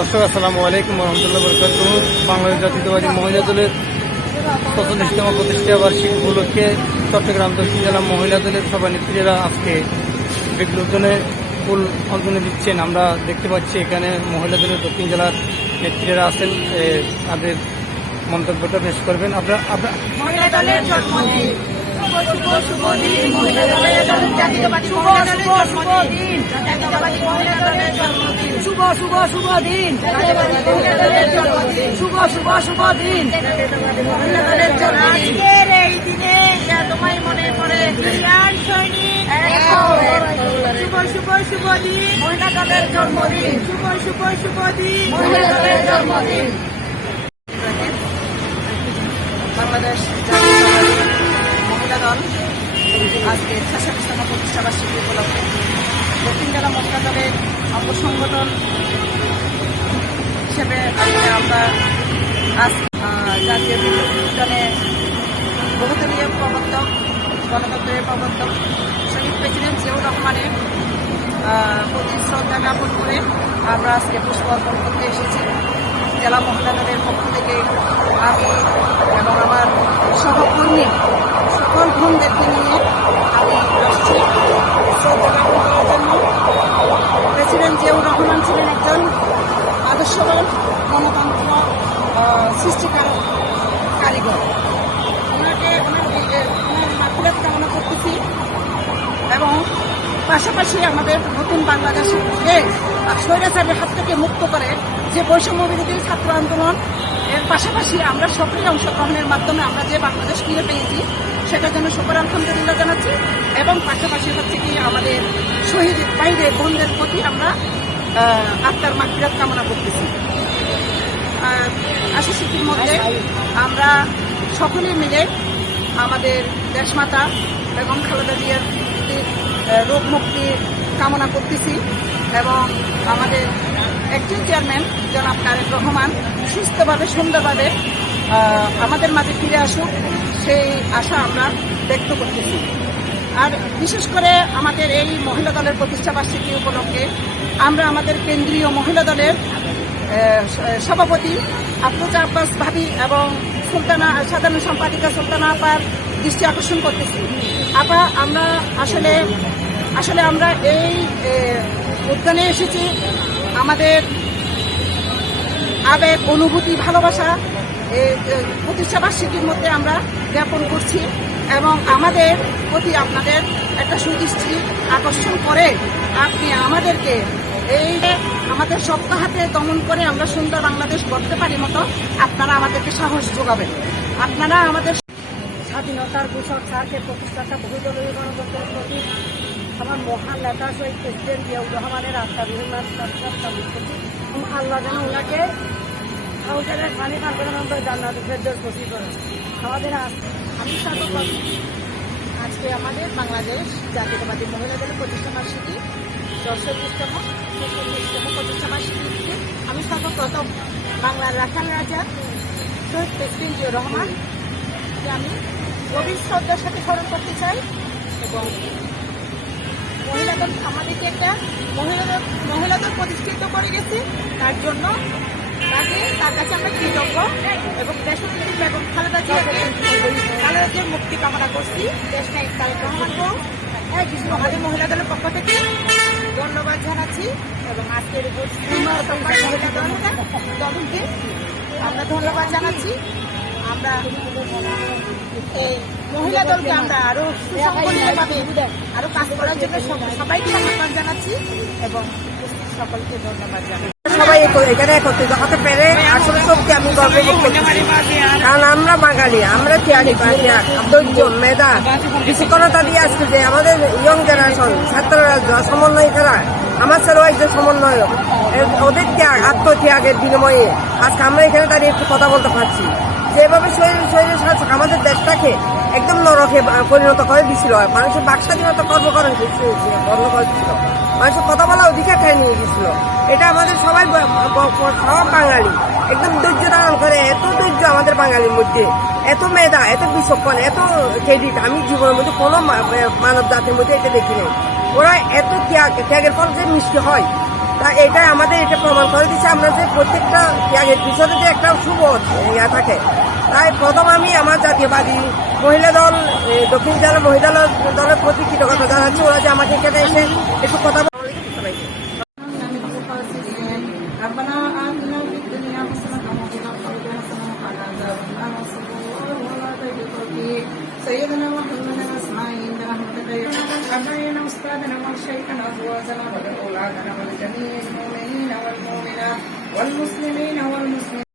দর্শক, আসসালামু আলাইকুম রহমতুল্লাহ বরকাত বাংলাদেশ জাতীয়তাবাদী মহিলা দলের ছচল্লিশতম প্রতিষ্ঠা বার্ষিকী উপলক্ষে চট্টগ্রাম দক্ষিণ জেলা মহিলা দলের সভানেত্রীরা আজকে বিগ্রহজনে ফুল অঞ্জলি দিচ্ছেন। আমরা দেখতে পাচ্ছি এখানে মহিলা দলের দক্ষিণ জেলার নেত্রীরা আছেন তাদের মন্তব্যটা পেশ করবেন। আপনার আপনার শুভ শুভ দিন মহিলা দলের জাতীয়তাবাদী মহিলা দলের জন্মদিন। জাতীয়তাবাদী মহিলা দলের জন্মদিন। শুভ শুভ শুভ দিন জাতীয়তাবাদী মহিলা দলের জন্মদিন শুভ শুভ শুভ দিন জাতীয়তাবাদী মহিলা দলের জন্মদিন আজকের এই দিনে যা তোমায় মনে পড়ে বিরাট সৈনিক শুভ শুভ শুভ দিন মহিলা দলের জন্মদিন শুভ শুভ শুভ দিন মহিলা দলের জন্মদিন বাংলাদেশ দল আজকে ছেষট্টিতম প্রতিষ্ঠা বার্ষিকী উপলক্ষে দক্ষিণ জেলা মহিলা দলের অপর সংগঠন হিসেবে আমরা আজ জাতীয় উদ্যানে বহুদলীয় প্রবর্তক গণতন্ত্রের প্রবর্তক শহীদ প্রেসিডেন্ট জিয়াউর রহমানের প্রতি শ্রদ্ধা জ্ঞাপন করে আমরা আজকে পুষ্প অর্পণ করতে এসেছি। জেলা মহিলা দলের পক্ষ থেকে আমি এবং আমার সহকর্মী বোনদেরকে নিয়ে আমি আসছি। শ্রদ্ধা জ্ঞাপন করার জন্য প্রেসিডেন্ট জিয়াউর রহমান ছিলেন একজন আদর্শবান গণতন্ত্র আহ, সৃষ্টিকারক কারিগর। ওনাকে ওনার ওনার মাতৃভাষা কামনা করতেছি এবং পাশাপাশি আমাদের নতুন বাংলাদেশকে স্বৈরাচারের হাত থেকে মুক্ত করে যে বৈষম্য বিরোধী ছাত্র আন্দোলন এর পাশাপাশি আমরা সক্রিয় অংশগ্রহণের মাধ্যমে আমরা যে বাংলাদেশ ফিরে পেয়েছি সেটার জন্য শুকর আলহামদুলিল্লাহ জানাচ্ছি এবং পাশাপাশি হচ্ছে কি আমাদের শহীদ বাইরে বোনদের প্রতি আমরা আত্মার মাগফিরাত কামনা করতেছি। আশিসিটির মধ্যে আমরা সকলে মিলে আমাদের দেশমাতা এবং খালেদা জিয়ার রোগ মুক্তি কামনা করতেছি এবং আমাদের একজন চেয়ারম্যান জনাব তারেক রহমান সুস্থভাবে, সুন্দরভাবে আমাদের মাঝে ফিরে আসুক। সেই আশা আমরা ব্যক্ত করতেছি। আর বিশেষ করে আমাদের এই মহিলা দলের প্রতিষ্ঠা বার্ষিকী উপলক্ষে আমরা আমাদের কেন্দ্রীয় মহিলা দলের সভাপতি আফরোজা আব্বাস ভাবি এবং সুলতানা, সাধারণ সম্পাদিকা সুলতানা আপার দৃষ্টি আকর্ষণ করতেছি। আপা, আমরা আসলে আসলে আমরা এই উদ্যানে এসেছি। আমাদের আবেগ, অনুভূতি, ভালোবাসা এই যে প্রতিষ্ঠা বার্ষিকীর মধ্যে আমরা জ্ঞাপন করছি এবং আমাদের প্রতি আপনাদের একটা সুদৃষ্টি আকর্ষণ করে আপনি আমাদেরকে এই আমাদের সপ্তাহাতে দমন করে আমরা সুন্দর বাংলাদেশ গড়তে পারি মতো আপনারা আমাদেরকে সাহস যোগাবেন। আপনারা আমাদের স্বাধীনতার ঘোষক স্যারকে প্রতিষ্ঠাতা বহুদলীয় গণতন্ত্রের প্রতি আমার মহান নেতা শহীদ প্রেসিডেন্ট জিয়াউর রহমানের আত্মা বিহীন আল্লাহ যেন ওনাকে কাউন্টারের পানি পার করে আমরা জান্নাত ফেরদৌস নসিব করেন আমাদের আমি সর্বপ্রথম আজকে আমাদের বাংলাদেশ জাতীয়তাবাদী মহিলা দলের প্রতিষ্ঠা বার্ষিকী দশচল্লিশতম ছেচল্লিশতম প্রতিষ্ঠা বার্ষিকীতে আমি সর্বপ্রথম বাংলার রাখাল রাজা, শহীদ প্রেসিডেন্ট জিয়া রহমানকে আমি গভীর শ্রদ্ধার সাথে স্মরণ করতে চাই। এবং মহিলা দল আমাদেরকে একটা মহিলা দল মহিলা দল প্রতিষ্ঠিত করে গেছে। তার জন্য তাকে তার কাছে আমরা কৃতজ্ঞ এবং দেশনেত্রী বেগম খালেদা জিয়াকে খালেদা জিয়ার মুক্তি কামনা করছি। দেশ নায়ক তারেক রহমানকেও। হ্যাঁ, কিছু আমাদের মহিলা দলের পক্ষ থেকে ধন্যবাদ জানাচ্ছি এবং আজকের উপর মহিলা দল দলকে আমরা ধন্যবাদ জানাচ্ছি। আমরা এই মহিলা দলকে আমরা কাজ করার জন্য সবাইকে আহ্বান জানাচ্ছি এবং সকলকে ধন্যবাদ জানাচ্ছি। সবাই এখানে একত্রিত হতে পেরে আমি কারণ আমরা বাঙালি, আমরা ত্যাগ ধৈর্য মেধা বিশৃঙ্খলতা দিয়ে আসছে যে আমাদের ইয়ং জেনারেশন ছাত্ররা, য- সমন্বয়িকারা আমার ছেলেও একজন সমন্বয়ক। ওদের ত্যাগ, আত্মত্যাগের বিনিময়ে আজকে আমরা এখানে দাঁড়িয়ে একটু কথা বলতে পারছি। যেভাবে শরীর শরীরের শাসক আমাদের দেশটাকে একদম নরকে পরিণত করে দিছিল। মানুষের বাক স্বাধীনতা কর্মকরণ বন্ধ করে দিছিল। মানুষের কথা বলা অধিকার খাই নিয়ে গেছিল এটা আমাদের সবাই সব বাঙালি। একদম ধৈর্য ধারণ করে, এত ধৈর্য আমাদের বাঙালির মধ্যে, এত মেধা, এত বিচক্ষণ, এত ক্রেডিট আমি জীবনের মধ্যে কোনো মানব জাতির মধ্যে এটা দেখি নাই। ওরা এত ত্যাগ, ত্যাগের ফল যে মিষ্টি হয় তা এটাই আমাদের এটা প্রমাণ করে দিচ্ছে আমরা যে প্রত্যেকটা ইয়াগের পিছনে যে একটা শুভ ইয়া থাকে তাই প্রথম আমি আমার জাতীয়বাদী মহিলা দল এ, দক্ষিণ জেলা মহিলা দল- দলের প্রতি কৃতজ্ঞতা জানাচ্ছি ওরা যে আমাকে এখানে এসে একটু কথা বলে সবাইকে ربنا آتنا في الدنيا حسنة وفي الآخرة حسنة وقنا عذاب النار وصلى الله على خير خلقه سيدنا محمد أجمعين برحمتك يا أبينا أستاذنا وشيخنا أزواجنا وأولادنا ولجميع المؤمنين والمؤمنات والمسلمين والمسلمات